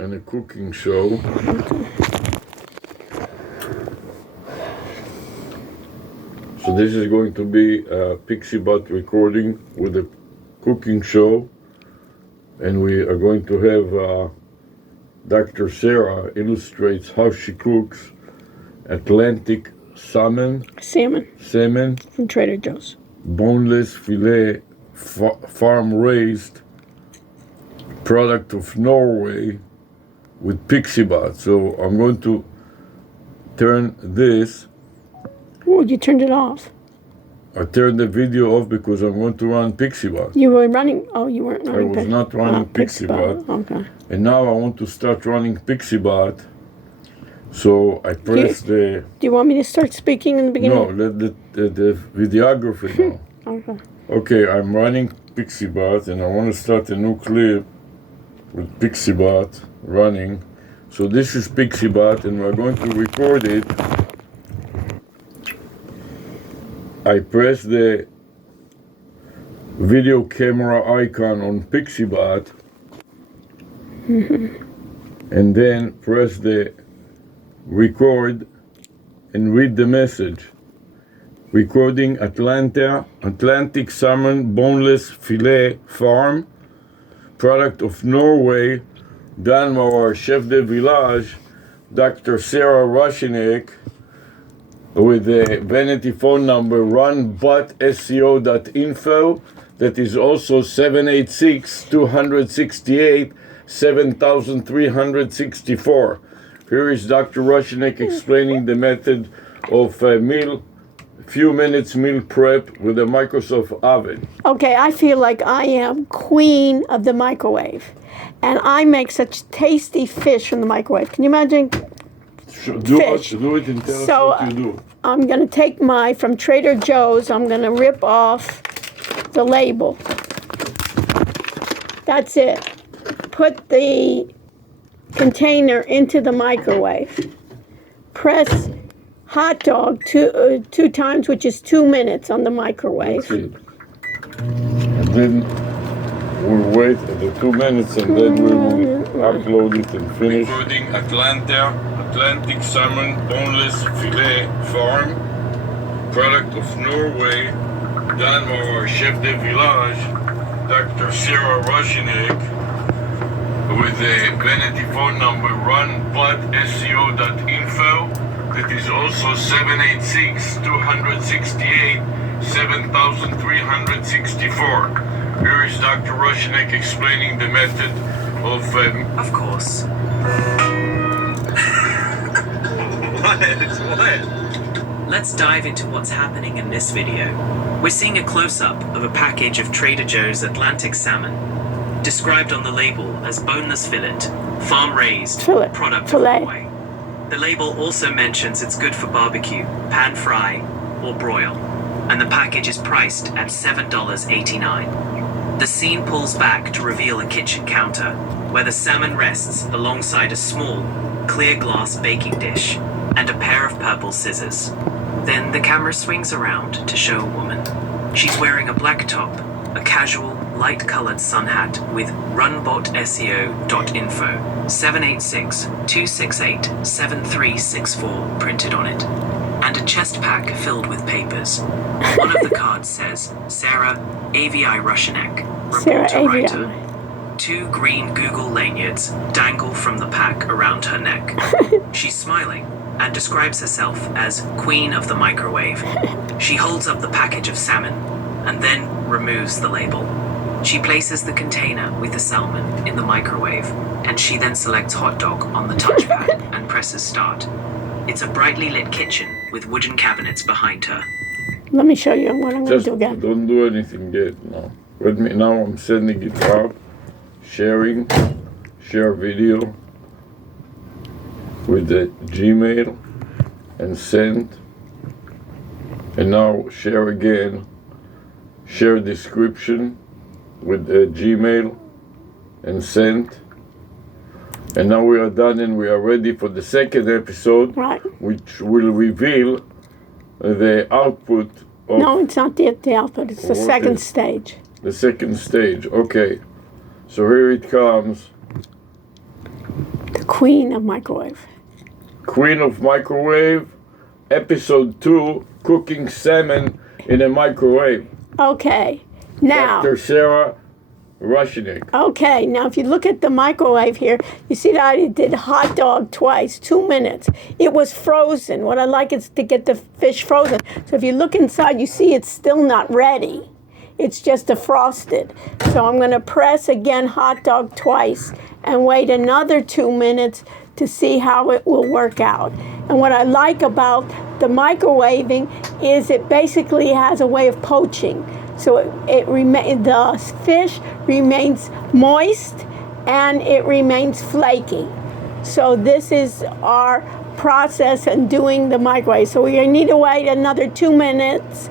and a cooking show. So this is going to be a PixieBot recording with a cooking show, and we are going to have Dr. Sarah illustrates how she cooks Atlantic salmon from Trader Joe's, boneless filet, farm raised, product of Norway, with PixieBot. So I'm going to turn this. Oh, you turned it off. I turned the video off because I'm going to run PixieBot. You were running? Oh, you weren't running. I was not running PixieBot. Okay. And now I want to start running PixieBot. So I press the... Do you want me to start speaking in the beginning? No, let the videography now. Okay. Okay, I'm running PixieBot, and I want to start a new clip with PixieBot running. So this is PixieBot, and we're going to record it. I press the video camera icon on PixieBot, and then press the record and read the message. Recording Atlantic salmon boneless filet farm, product of Norway, Danmar chef de village, Dr. Sarah Rushinek, with the vanity phone number runbutseo.info. That is also 786-268-7364. Here is Dr. Rushinek explaining the method of few minutes meal prep with a Microsoft oven. Okay, I feel like I am queen of the microwave. And I make such tasty fish from the microwave. Can you imagine? Do it and tell us what you do. I'm going to take from Trader Joe's, I'm going to rip off the label. That's it. Put the container into the microwave. Press hot dog two times, which is 2 minutes on the microwave. That's it. And then we'll wait the 2 minutes, and then we will upload it and finish. Recording Atlantic salmon boneless filet farm, product of Norway, Danmar chef de village, Dr. Sarah Rushinek, with the vanity phone number runbutseo.info. That is also 786-268-7364. Here is Dr. Rushinek explaining the method of... Of course. What? Let's dive into what's happening in this video. We're seeing a close-up of a package of Trader Joe's Atlantic salmon, described on the label as boneless fillet, farm-raised, product of Norway. The label also mentions it's good for barbecue, pan fry, or broil, and the package is priced at $7.89. The scene pulls back to reveal a kitchen counter, where the salmon rests alongside a small, clear glass baking dish and a pair of purple scissors. Then the camera swings around to show a woman. She's wearing a black top, a casual, light-colored sun hat with runbutseo.info, 786-268-7364 printed on it, and a chest pack filled with papers. One of the cards says, Sarah AVI Rushinek, reporter writer. 2 green Google lanyards dangle from the pack around her neck. She's smiling and describes herself as Queen of the Microwave. She holds up the package of salmon and then removes the label. She places the container with the salmon in the microwave, and she then selects hot dog on the touchpad and presses start. It's a brightly lit kitchen with wooden cabinets behind her. Let me show you what I'm going to do again. Don't do anything yet now. Let me, now I'm sending it out, share video with the Gmail and send. And now share again, share description with the Gmail and send. And now we are done and we are ready for the second episode, right, which will reveal the output of... No, it's not the output, it's the second stage. The second stage, okay. So here it comes. queen of microwave. Queen of Microwave, Episode 2, Cooking Salmon in a Microwave. Okay, now. Dr. Sarah Rushnick. Okay, now if you look at the microwave here, you see that I did hot dog twice, 2 minutes. It was frozen. What I like is to get the fish frozen. So if you look inside, you see it's still not ready. It's just defrosted. So I'm going to press again hot dog twice and wait another 2 minutes to see how it will work out. And what I like about the microwaving is it basically has a way of poaching. So the fish remains moist and it remains flaky. So this is our process in doing the microwave. So we need to wait another 2 minutes.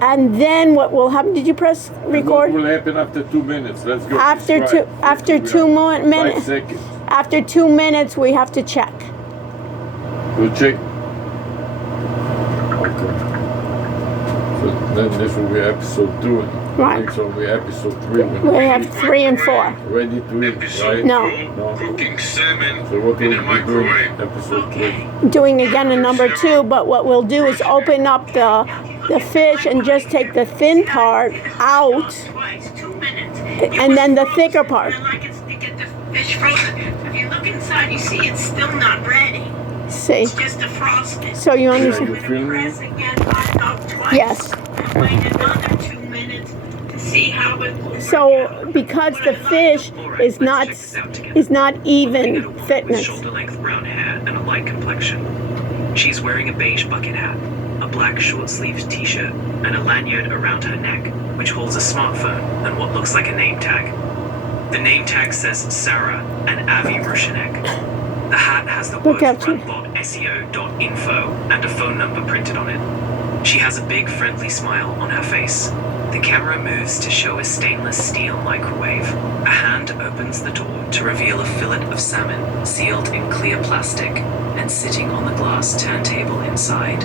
And then what will happen? Did you press record? What will happen after 2 minutes? Let's go. After Describe. 2 minutes. 5 seconds. After 2 minutes, we have to check. We'll check. Okay. So then this will be episode 2. Right. Next will be episode 3. We have 3 and 4. Ready to eat, right? No. Cooking salmon so what in a microwave. Episode 3. Doing again a number 2, but what we'll do is open up the fish and just take the thin part out, and then the thicker part. Fish frozen. If you look inside, you see it's still not ready. See? It's just defrosted. So you Yeah, understand? you feel me? Press again hot dog twice. Yes. And wait another 2 minutes to see how it will work So out. because What the I like- fish Alright, is let's not check this out together. is not Look at a even woman with thickness. shoulder-length brown hair and a light complexion. She's wearing a beige bucket hat, a black short-sleeved t-shirt, and a lanyard around her neck, which holds a smartphone and what looks like a name tag. The name tag says Sarah and Avi Rushanek. The hat has the Look words at you. runbotseo.info and a phone number printed on it. She has a big friendly smile on her face. The camera moves to show a stainless steel microwave. A hand opens the door to reveal a fillet of salmon sealed in clear plastic and sitting on the glass turntable inside.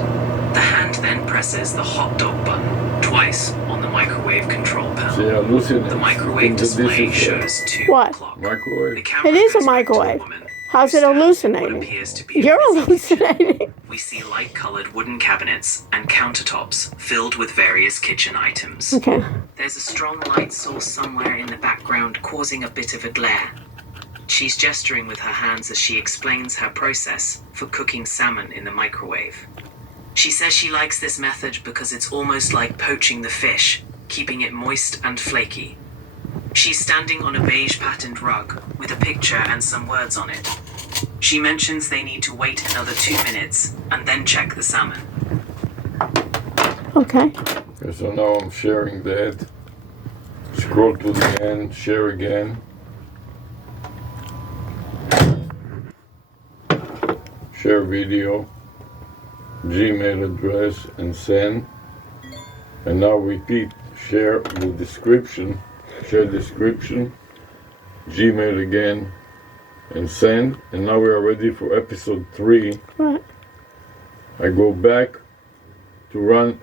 The hand then presses the hot dog button twice on the microwave control panel. See, hallucinate. The microwave display shows 2 What? o'clock. Microwave. The camera It is a goes back to microwave. woman How's who it stands in what hallucinating? appears to be a You're busy kitchen. hallucinating. We see light-colored wooden cabinets and countertops filled with various kitchen items. Okay. There's a strong light source somewhere in the background causing a bit of a glare. She's gesturing with her hands as she explains her process for cooking salmon in the microwave. She says she likes this method because it's almost like poaching the fish, keeping it moist and flaky. She's standing on a beige patterned rug with a picture and some words on it. She mentions they need to wait another 2 minutes and then check the salmon. Okay. Okay, so now I'm sharing that. Scroll to the end, share again. Share video, Gmail address, and send. And now repeat, share the description, share description, Gmail again, and send. And now we are ready for episode 3. Right. I go back to run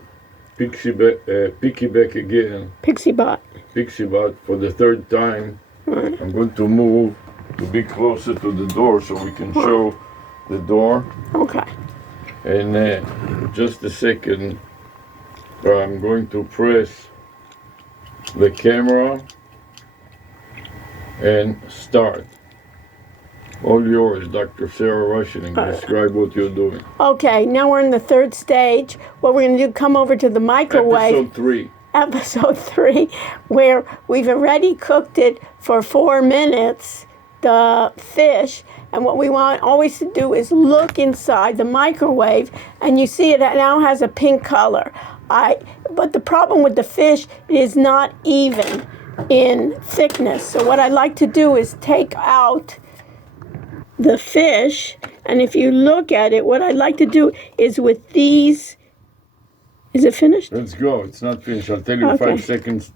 Piggyback again, Pixie bot. Pixibot for the 3rd time. Right. I'm going to move to be closer to the door so we can show the door. Okay. And just a second, I'm going to press the camera and start. All yours, Dr. Sarah Rushing. Describe what you're doing. Okay, now we're in the 3rd stage. What we're going to do, come over to the microwave. Episode 3. Episode 3, where we've already cooked it for 4 minutes, the fish. And what we want always to do is look inside the microwave, and you see it now has a pink color. But the problem with the fish, it is not even in thickness. So what I like to do is take out the fish, and if you look at it, what I like to do is with these. Is it finished? Let's go. It's not finished. I'll tell you Okay. 5 seconds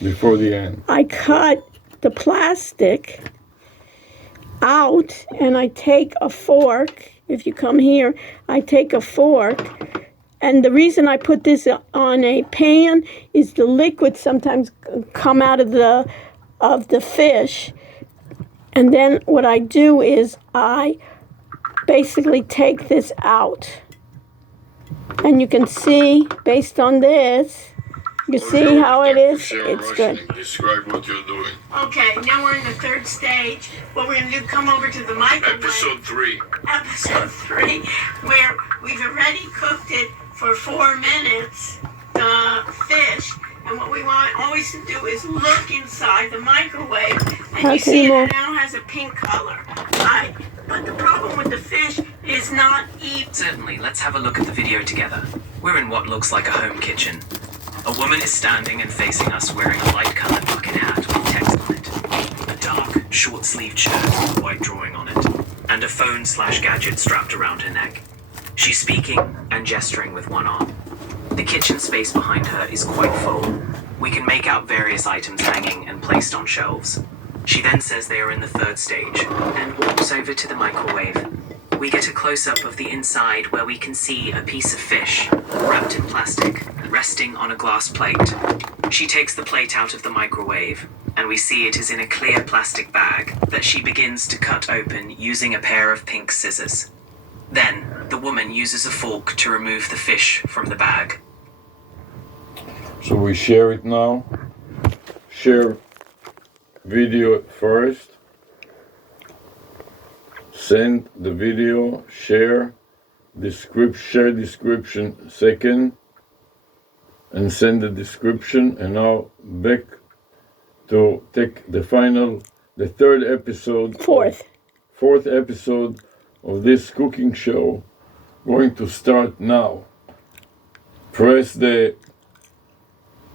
before the end. I cut the plastic out and I take a fork. If you come here, I take a fork. And the reason I put this on a pan is the liquid sometimes come out of the fish. And then what I do is I basically take this out. And you can see, based on this, you see how it is? It's good. Describe what you're doing. Okay, now we're in the third stage. What we're going to do, come over to the microwave. Episode 3. Episode 3, where we've already cooked it for 4 minutes, the fish. And what we want always to do is look inside the microwave. And you see it now has a pink color. Right? But the problem with the fish is not even... Certainly, let's have a look at the video together. We're in what looks like a home kitchen. A woman is standing and facing us wearing a light-colored bucket hat with text on it, a dark, short-sleeved shirt with white drawing on it, and a phone/gadget strapped around her neck. She's speaking and gesturing with one arm. The kitchen space behind her is quite full. We can make out various items hanging and placed on shelves. She then says they are in the third stage and walks over to the microwave. We get a close-up of the inside where we can see a piece of fish wrapped in plastic resting on a glass plate. She takes the plate out of the microwave and we see it is in a clear plastic bag that she begins to cut open using a pair of pink scissors. Then, the woman uses a fork to remove the fish from the bag. So we share it now. Share video first. Send the video, share description second, and send the description. And now back to take the third episode. Fourth episode of this cooking show. Going to start now. Press the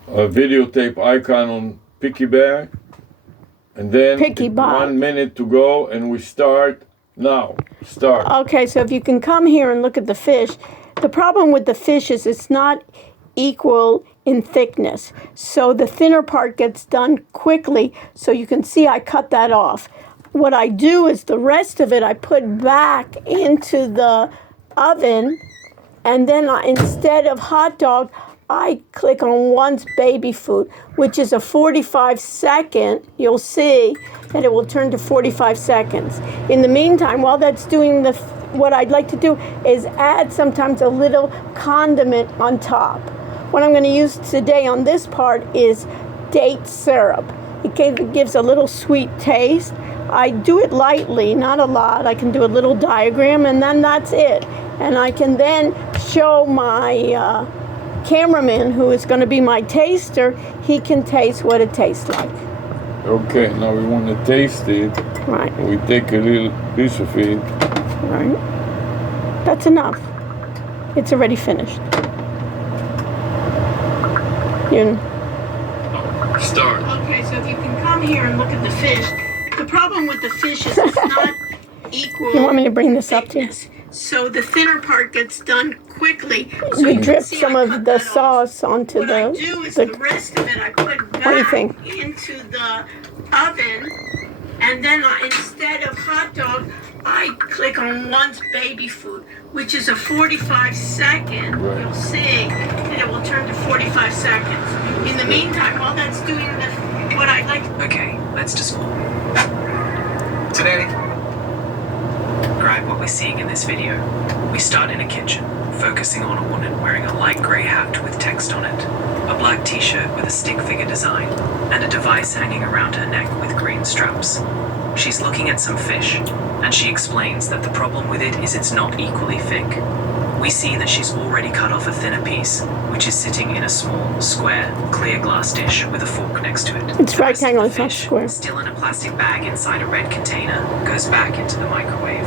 videotape icon on piggyback, and then 1 minute to go, and we start now. Start. Okay, so if you can come here and look at the fish, the problem with the fish is it's not equal in thickness. So the thinner part gets done quickly, so you can see I cut that off. What I do is the rest of it I put back into the oven, and then instead of hot dog, I click on Once Baby Food, which is a 45-second. You'll see that it will turn to 45 seconds. In the meantime, while that's doing what I'd like to do is add sometimes a little condiment on top. What I'm going to use today on this part is date syrup. It gives a little sweet taste. I do it lightly, not a lot. I can do a little diagram, and then that's it. And I can then show my cameraman, who is going to be my taster, he can taste what it tastes like. Okay, now we want to taste it. Right. We take a little piece of it. Right. That's enough. It's already finished. Start. Okay, so if you can come here and look at the fish, the problem with the fish is it's not equal. You want me to bring this up to you? So the thinner part gets done quickly. So you drip some of the sauce onto the... What I do is the rest of it I put back into the oven, and then instead of hot dog, I click on Once Baby Food, which is a 45-second. Right. You'll see that it will turn to 45 seconds. In the meantime, while that's doing what I like... Okay, let's just... Today... Describe what we're seeing in this video. We start in a kitchen, focusing on a woman wearing a light grey hat with text on it, a black t-shirt with a stick figure design, and a device hanging around her neck with green straps. She's looking at some fish, and she explains that the problem with it is it's not equally thick. We see that she's already cut off a thinner piece, which is sitting in a small, square, clear glass dish with a fork next to it. It's rectangular, it's not square. Still in a plastic bag inside a red container, goes back into the microwave.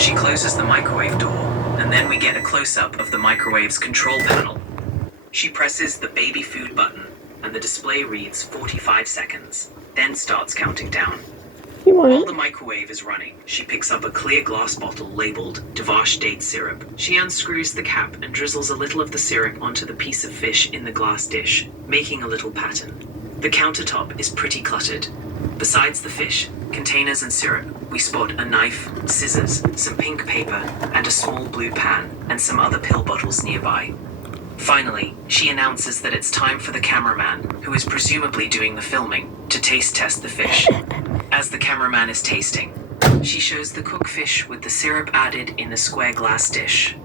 She closes the microwave door, and then we get a close-up of the microwave's control panel. She presses the baby food button, and the display reads 45 seconds, then starts counting down. While the microwave is running, she picks up a clear glass bottle labeled Devash Date Syrup. She unscrews the cap and drizzles a little of the syrup onto the piece of fish in the glass dish, making a little pattern. The countertop is pretty cluttered. Besides the fish, containers and syrup, we spot a knife, scissors, some pink paper, and a small blue pan, and some other pill bottles nearby. Finally, she announces that it's time for the cameraman, who is presumably doing the filming, to taste test the fish. as the cameraman is tasting. She shows the cooked fish with the syrup added in a square glass dish.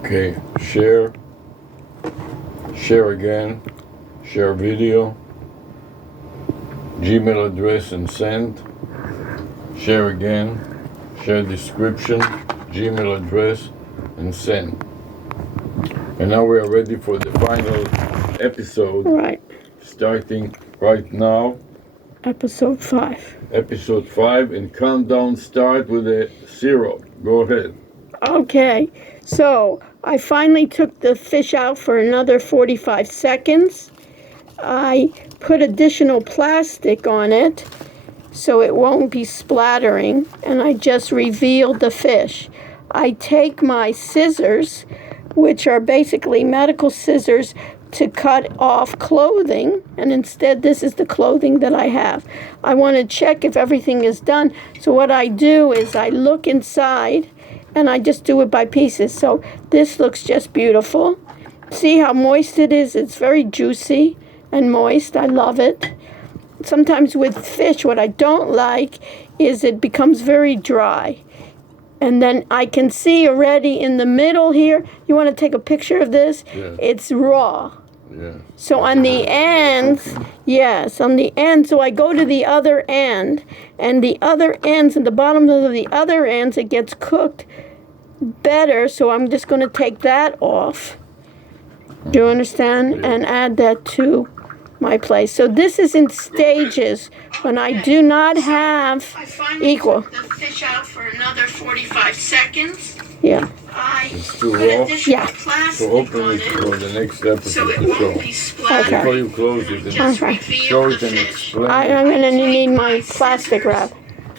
Okay, share again, share video, Gmail address and send, share again, share description, Gmail address and send. And now we are ready for the final episode, Right. starting right now. Episode 5. Episode 5, and countdown start with the syrup. Go ahead. Okay, so I finally took the fish out for another 45 seconds. I put additional plastic on it so it won't be splattering, and I just revealed the fish. I take my scissors, which are basically medical scissors, to cut off clothing, and instead this is the clothing that I have. I want to check if everything is done, so what I do is I look inside and I just do it by pieces. So this looks just beautiful. See how moist it is? It's very juicy and moist. I love it. Sometimes with fish, what I don't like is it becomes very dry. And then I can see already in the middle here, you want to take a picture of this? Yeah. It's raw. Yeah. So on the ends, yes, on the end, so I go to the other end, and the other ends, and the bottom of the other ends, it gets cooked better, so I'm just going to take that off. Do you understand? And add that to my place. So this is in stages when I do not have equal. The fish out for another 45 seconds. Yeah. I It's too put raw. additional Yeah. plastic So open on it for it the next episode so it to show. won't be splattered. Okay. Before you close it, Just Okay. show reveal it the and fish, explain. I'm going to need my plastic wrap.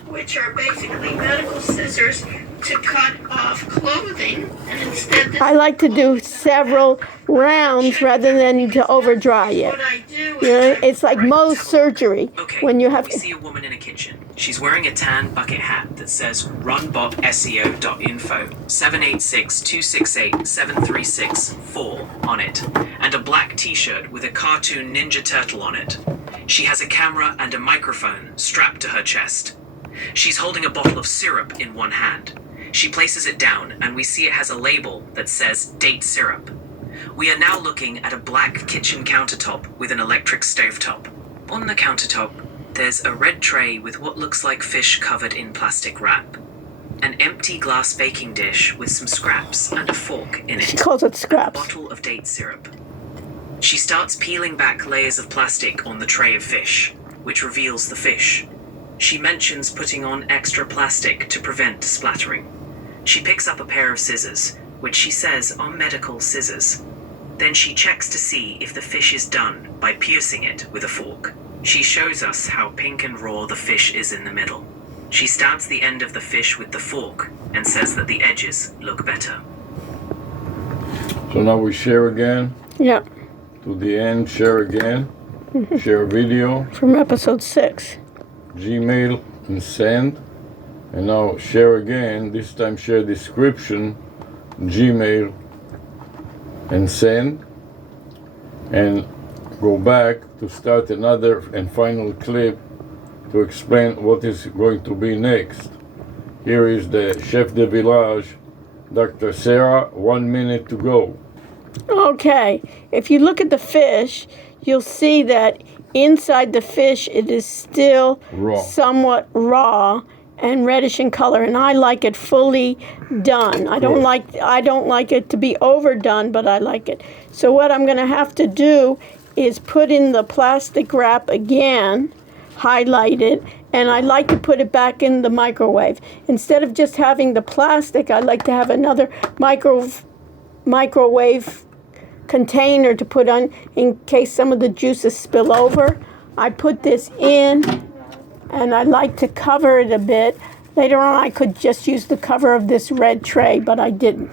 which are basically medical scissors to cut off clothing, and instead this I like to do several rounds rather than to over dry it. what I do You know, is it's like Mohs surgery Okay, when you have we see a woman in a kitchen. She's wearing a tan bucket hat that says runbotseo.info 786-268-7364 on it, and a black t-shirt with a cartoon Ninja Turtle on it. She has a camera and a microphone strapped to her chest. She's holding a bottle of syrup in one hand. She places it down, and we see it has a label that says date syrup. We are now looking at a black kitchen countertop with an electric stovetop. On the countertop, there's a red tray with what looks like fish covered in plastic wrap. An empty glass baking dish with some scraps and a fork in She it. calls it And a scraps. bottle of date syrup. She starts peeling back layers of plastic on the tray of fish, which reveals the fish. She mentions putting on extra plastic to prevent splattering. She picks up a pair of scissors, which she says are medical scissors. Then she checks to see if the fish is done by piercing it with a fork. She shows us how pink and raw the fish is in the middle. She stabs the end of the fish with the fork and says that the edges look better. So now we share again. Yeah, To the end, share again. Share video, from episode 6. Gmail, and send. And now share again. This time share description, Gmail, and send. And go back to start another and final clip to explain what is going to be next. Here is the chef de village, Dr. Sarah. 1 minute to go. Okay, if you look at the fish, you'll see that inside the fish it is still Raw. somewhat raw and reddish in color, and I like it fully done. I don't like it to be overdone, but I like it. So what I'm going to have to do is put in the plastic wrap again, highlight it, and I like to put it back in the microwave. Instead of just having the plastic, I like to have another microwave container to put on in case some of the juices spill over. I put this in, and I like to cover it a bit. Later on I could just use the cover of this red tray, but I didn't.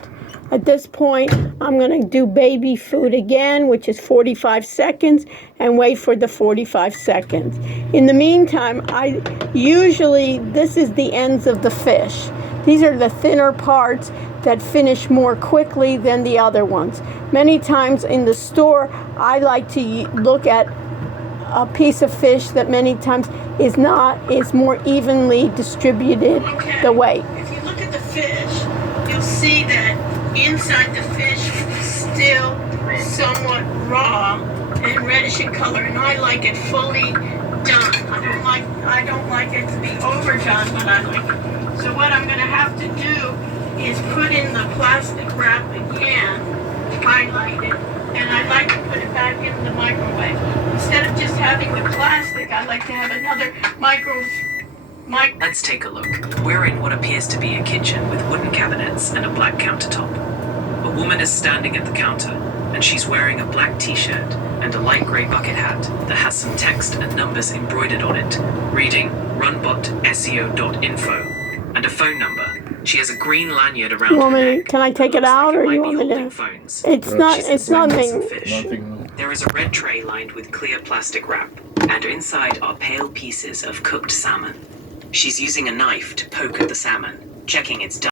At this point, I'm going to do baby food again, which is 45 seconds, and wait for the 45 seconds. In the meantime, this is the ends of the fish. These are the thinner parts that finish more quickly than the other ones. Many times in the store, I like to look at a piece of fish that many times is more evenly distributed Okay. the weight. If you look at the fish, you'll see that inside the fish is still somewhat raw and reddish in color, and I like it fully done. I don't like it to be overdone, but I like it. So what I'm going to have to do is put in the plastic wrap again, highlight it, and I like to put it back in the microwave. Instead of just having the plastic, I like to have another Let's take a look. We're in what appears to be a kitchen with wooden cabinets and a black countertop. A woman is standing at the counter, and she's wearing a black t-shirt and a light grey bucket hat that has some text and numbers embroidered on it, reading runbotseo.info, and a phone number. She has a green lanyard around You want her me? neck. Can I take it Looks out, like or might you be want me holding to? phones. It's She's inspecting some nothing. fish. Nothing. There is a red tray lined with clear plastic wrap, and inside are pale pieces of cooked salmon. She's using a knife to poke at the salmon, checking it's done.